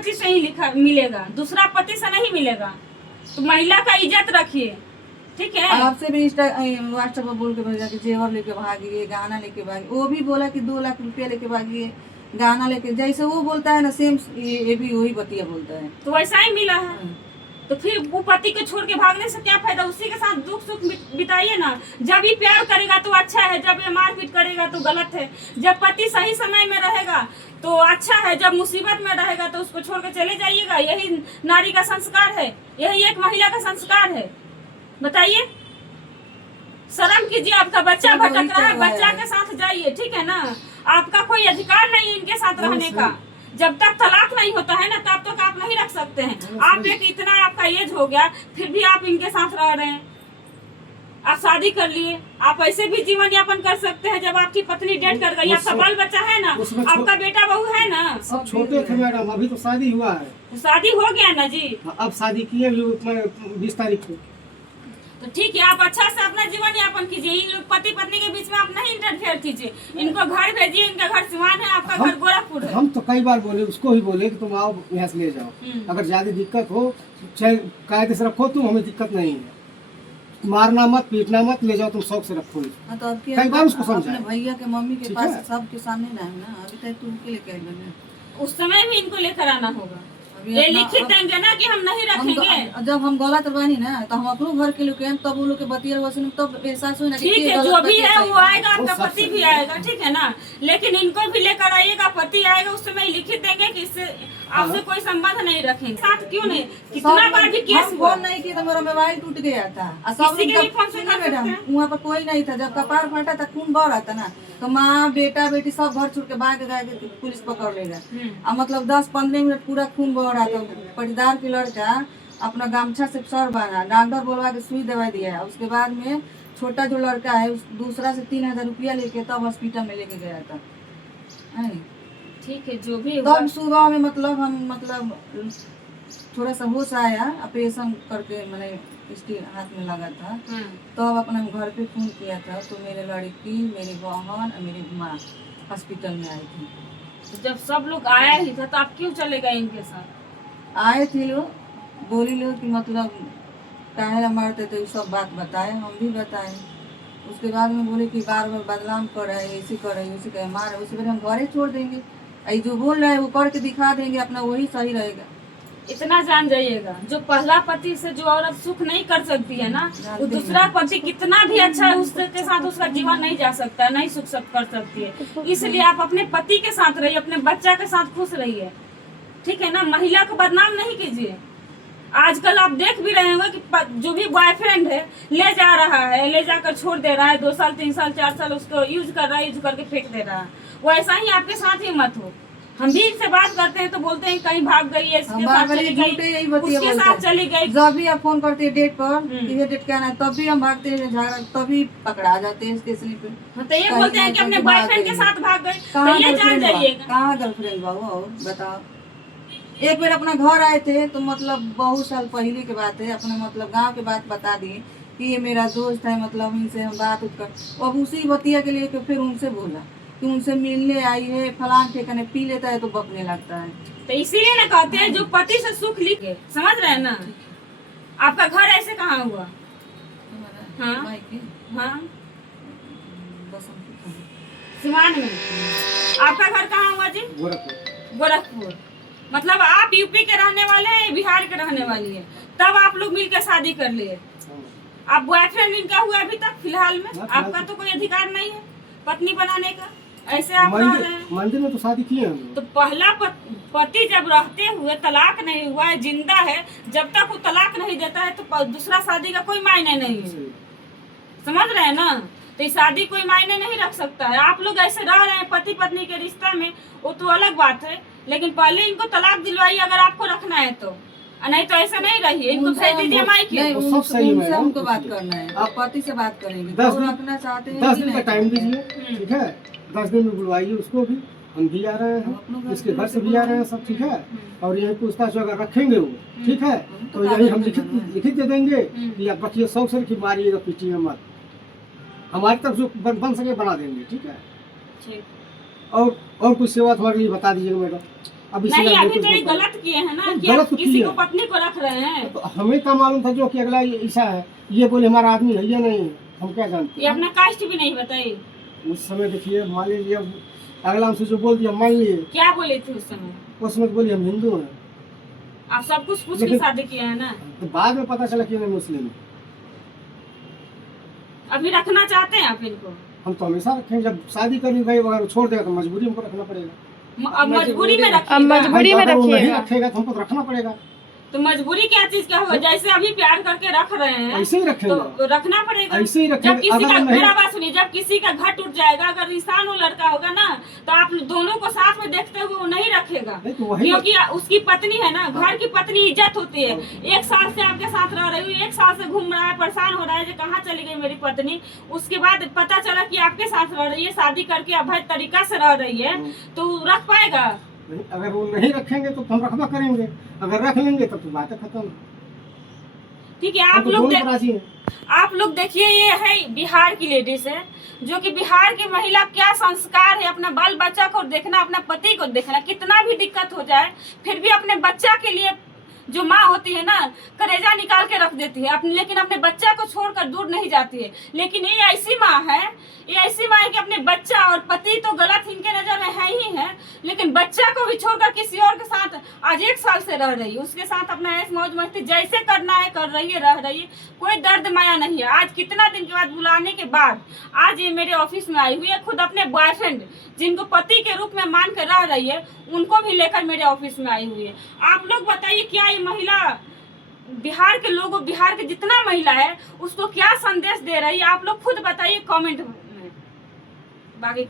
पति से ही लिखा मिलेगा, दूसरा पति से नहीं मिलेगा। तो महिला का इज्जत रखिए, ठीक है। आपसे भी व्हाट्सएप पर बोल के भेजा कि जेवर लेके भागिए, गहना लेके भागिए। वो भी बोला कि 2 लाख रुपया लेके भागिए, गहना लेके। जैसे वो बोलता है ना सेम ये भी वही बतिया बोलता है। तो वैसा ही मिला है। तो फिर वो पति को छोड़ के भागने से क्या फायदा? उसी के साथ दुख सुख बिताइए ना। जब ये प्यार करेगा तो अच्छा है, जब ये मारपीट करेगा तो गलत है। जब पति सही समय में रहेगा तो अच्छा है, जब मुसीबत में रहेगा तो उसको छोड़ के चले जाइएगा। यही नारी का संस्कार है, यही एक महिला का संस्कार है। बताइए, शर्म कीजिए। आपका बच्चा भटक रहा है, बच्चा के साथ जाइए, ठीक है ना। आपका कोई अधिकार नहीं इनके साथ रहने का। जब तक तलाक नहीं होता है ना तब तक आप नहीं रख सकते हैं। आप एक इतना आपका एज हो गया फिर भी आप इनके साथ रह रहे हैं। आप शादी कर लिए, आप ऐसे भी जीवन यापन कर सकते हैं। जब आपकी पत्नी डेट कर गई, आपका बाल बच्चा है ना, आपका बेटा बहू है ना। सब छोटे थे मैडम, अभी तो शादी हुआ है। शादी हो गया ना जी, अब शादी किए 20 तारीख को। तो ठीक है, आप अच्छा से अपना जीवन यापन कीजिए। इन लोग पति पत्नी के बीच में आप नहीं इंटरफेयर कीजिए। इनको घर भेजिए, इनका घर सिवान है, आपका घर गोरखपुर है। हम तो कई बार बोले, उसको ही बोले कि तुम आओ यहाँ से ले जाओ। अगर ज्यादा दिक्कत हो चाहे कायदे से रखो तुम, हमें दिक्कत नहीं है। मारना मत, पीटना मत, ले जाओ तुम शौक से रखो। तो कई बार उसको समझाया। अपने भैया के मम्मी के पास सबके सामने ना है ना, अभी तक तुम के लेके आए। उस समय भी इनको लेकर आना होगा। ये लिखित देंगे ना कि हम नहीं रखेंगे। जब हम गलत बनी ना तो हम अपनों घर के लोग तब वो लोग के बतिया तब एहसास हुई ना। ठीक है, जो भी है वो आएगा, आपका पति भी आएगा, ठीक है ना। लेकिन इनको भी लेकर आइएगा, पति आएगा, उस समय लिखित देंगे कि इससे आपसे कोई संबंध नहीं रखेंगे। साथ क्यों नहीं, कितना बार भी केस हुआ। फोन नहीं किया तो मेरा मोबाइल टूट गया था। वहाँ पर कोई नहीं था। जब कपार फटा था, खून बह रहा था ना, तो माँ बेटा बेटी सब घर छोड़ के भाग गए, पुलिस पकड़ लेगा। मतलब 10-15 मिनट पूरा खून बह रहा था। परिदार के लड़का अपना गामछा से सर बांधा, डॉक्टर बोलवा के सुई दवा दिया। उसके बाद में छोटा जो लड़का है दूसरा से 3000 रुपया लेके तब हॉस्पिटल में लेके गया था। ठीक है, जो भी तब सुबह में मतलब थोड़ा सा होश आया, ऑपरेशन करके मैंने इसके हाथ में लगा था। तो अपना घर पे फोन किया था तो मेरे लड़की, मेरी बहन और मेरी माँ हॉस्पिटल में आई थी। तो जब सब लोग आया ही था तो आप क्यों चले गए इनके साथ? आए थे लोग, बोली लोग कि मतलब काहे मारते थे, सब बात बताए, हम भी बताए। उसके बाद में बोले कि बार बार बदनाम कर रहे हैं, ऐसे कर रहे हैं, वैसे कर मार रहे, उसके बाद हम घरे छोड़ देंगे। जो बोल रहे हैं वो करके दिखा देंगे, अपना वही सही रहेगा। इतना जान जाइएगा, जो पहला पति से जो औरत सुख नहीं कर सकती है ना, वो दूसरा पति कितना भी अच्छा है उसके साथ उसका जीवन नहीं जा सकता, नहीं सुख सब कर सकती है। इसलिए आप अपने पति के साथ रहिए, अपने बच्चा के साथ खुश रहिए, ठीक है ना। महिला को बदनाम नहीं कीजिए। आजकल आप देख भी रहे होंगे कि जो भी बॉयफ्रेंड है ले जा रहा है, ले जाकर छोड़ दे रहा है, 2 साल 3 साल 4 साल उसको यूज कर रहा है, यूज करके फेंक दे रहा है। वैसा ही आपके साथ ही मत हो। हम भी इनसे बात करते हैं तो बोलते हैं कहीं भाग गई है, इसके साथ चली गई, उसके साथ चली गई। जब भी आप फोन करते हैं डेट पर, ये डेट क्या है, तब भी हम भागते हैं, झगड़ा तभी पकड़ा जाते हैं स्टेशन पे। तो ये बोलते हैं कि अपने बॉयफ्रेंड के साथ भाग गई, तो ये जान जाइएगा। कहाँ गर्लफ्रेंड बाबू, और बताओ। एक बार अपना घर आए थे तो मतलब बहुत साल पहले की बात है, अपने मतलब गांव की बात बता दिए कि ये मेरा दोस्त है, मतलब इनसे हम बात कर। अब उसी बतिया के लिए फिर उनसे बोला कि उनसे मिलने आई है, फलान ठिकाने पी लेता है तो बकने लगता है। तो इसीलिए ना कहते हैं जो पति से सुख लिखे, समझ रहे हैं ना। आपका घर ऐसे कहाँ हुआ? हाँ हाँ, सिवान में। आपका घर कहाँ हुआ जी? गोरखपुर। मतलब आप यूपी के रहने वाले हैं, बिहार के रहने वाली है, तब आप लोग मिलकर शादी कर लिए। आप बॉयफ्रेंड इनका हुआ अभी तक फिलहाल में? आपका तो कोई अधिकार नहीं है पत्नी बनाने का। ऐसे आप रह रहे हैं। मंदिर में तो शादी किए हैं। तो पहला पति जब रहते हुए तलाक नहीं हुआ है, जिंदा है, जब तक वो तलाक नहीं देता है तो दूसरा शादी का कोई मायने नहीं है। समझ रहे हैं ना। तो शादी कोई मायने नहीं रख सकता है। आप लोग ऐसे रह रहे हैं पति पत्नी के रिश्ते में, वो तो अलग बात है, लेकिन पहले इनको तलाक दिलवाइए अगर आपको रखना है तो, नहीं तो ऐसा नहीं रहिए। इनको भेज दीजिए मायके। उनसे हमको बात करना है, आप पति से बात करेंगे। 10 दिन रखना चाहते हैं 10 दिन का टाइम दीजिए, ठीक है। 10 दिन में बुलवाइए उसको भी, हम भी आ रहे हैं, इसके घर से भी आ रहे हैं सब, ठीक है। और यही पूछताछ अगर रखेंगे वो, ठीक है, तो यही हम लिखित दे देंगे कि आप बच्चे शौक से कि मारिएगा पीटिए मत, हमारी तरफ जो बन सके बना देंगे, ठीक है। और कुछ सेवा हमारे लिए बता दीजिएगा मैडम। अब इसी नहीं, लड़के अभी को तो ये बोलता है। गलत किए हैं ना तो कि गलत आप तो किसी किए को हैं। पत्नी को रख रहे हैं। तो हमें क्या मालूम था जो कि अगला ऐसा है, ये बोले हमारा आदमी है, ये नहीं है, हम क्या जानते ये अपना कास्ट भी नहीं बताई। उस समय देखिए मान लीजिए अब अगला हमसे जो बोल दिया मान लिए, क्या बोले थे उस समय? उस समय तो बोली हम हिंदू हैं, आप सब कुछ पूछ के लेकिन- शादी किए हैं ना। तो बाद में पता चला कि ये मुस्लिम है। अभी रखना चाहते हैं आप इनको? हम तो हमेशा रखेंगे, जब शादी करी भाई अगर छोड़ देगा तो मजबूरी हमको रखना पड़ेगा। अब मजबूरी में अब रखिएगा। मजबूरी में अगर वो नहीं रखिएगा। रखेगा तो हमको तो रखना पड़ेगा। तो मजबूरी क्या चीज का होगा? जैसे अभी प्यार करके रख रहे हैं ऐसे ही रखेंगे, तो रखना पड़ेगा। ऐसे ही जब रखेंगे। किसी का, अगर नहीं मेरा बात सुनिए, जब किसी का घर टूट जाएगा, अगर इंसान वो लड़का होगा ना, तो आप दोनों को साथ में देखते हुए वो नहीं रखेगा, नहीं तो वही क्योंकि उसकी पत्नी है ना, घर की पत्नी इज्जत होती है। एक साल से आपके साथ रह रही हूँ, एक साल से घूम रहा है, परेशान हो रहा है कि कहाँ चली गई मेरी पत्नी। उसके बाद पता चला कि आपके साथ रह रही है, शादी करके अवैध तरीका से रह रही है, तो रख पाएगा? नहीं, अगर वो नहीं रखेंगे तो हम रखना करेंगे, अगर रख लेंगे तब तो बातें खत्म। ठीक है। हम आप तो लोग दोनों राजी हैं। आप लोग देखिए, ये है बिहार की लेडीज है, जो कि बिहार की महिला क्या संस्कार है, अपना बाल बच्चा को देखना, अपना पति को देखना, कितना भी दिक्कत हो जाए फिर भी अपने बच्चा के लिए, जो माँ होती है ना, कलेजा निकाल के रख देती है अपने, लेकिन अपने बच्चा को छोड़कर दूर नहीं जाती है। लेकिन ये ऐसी माँ है, ये ऐसी माँ है कि अपने बच्चा और पति तो गलत इनके नजर में है ही है, लेकिन बच्चा को भी छोड़कर किसी और के साथ आज 1 साल से रह रही है, उसके साथ अपना ऐश मौज मस्ती जैसे करना है कर रही है, रह रही है, कोई दर्द माया नहीं है। आज कितना दिन के बाद बुलाने के बाद आज ये मेरे ऑफिस में आई हुई है, खुद अपने बॉयफ्रेंड जिनको पति के रूप में मान कर रह रही है, उनको भी लेकर मेरे ऑफिस में आई हुई है। आप लोग बताइए, क्या ये महिला बिहार के लोगों, बिहार के जितना महिला है उसको क्या संदेश दे रही है? आप लोग खुद बताइए कमेंट में। बाकी